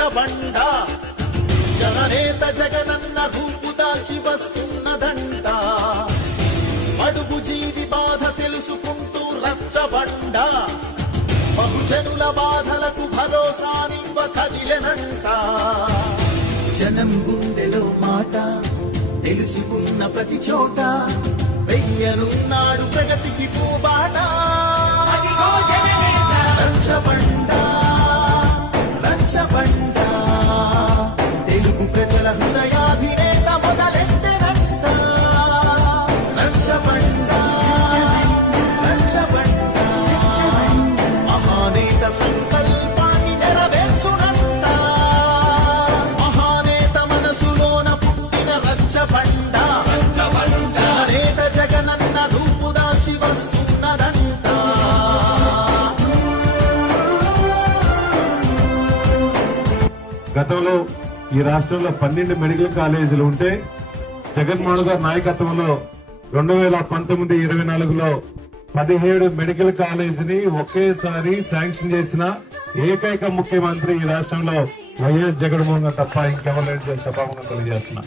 రచ్చబండ జననేత జగనన్న రూపు దాచి వస్తున్నదంట అడుగు జీవి బాధ తెలుసుకుంటూ రచ్చబండ బహుజనుల బాధలకు భరోసానివ్వ కదిలెనంట జనం గుండెలో మాట తెలుసుకున్న ప్రతి చోట వెయ్యనున్నాడు ప్రగతికి పూబాట రచ్చబండ రచ్చబండ తెలుగు ప్రజల హృదయాధినేత మొదలెట్టెనంట రచ్చబండ రచ్చబండ మహానేత సంకల్పాన్ని నెరవేర్చునంట మహానేత మనసులోన పుట్టిన రచ్చబండ జననేత జగనన్న రూపు దాచి వస్తున్నదంట గతంలో ఈ రాష్ట్రంలో 12 మెడికల్ కాలేజీలు ఉంటే జగన్మోహన్ గారి నాయకత్వంలో 2019-24లో 17 మెడికల్ కాలేజీని ఒకేసారి శాంక్షన్ చేసిన ఏకైక ముఖ్యమంత్రి ఈ రాష్ట్రంలో వైఎస్ జగన్మోహన్ గారు తప్ప ఇంకెవరు లేని సభాముఖంగా తెలియజేస్తున్నా.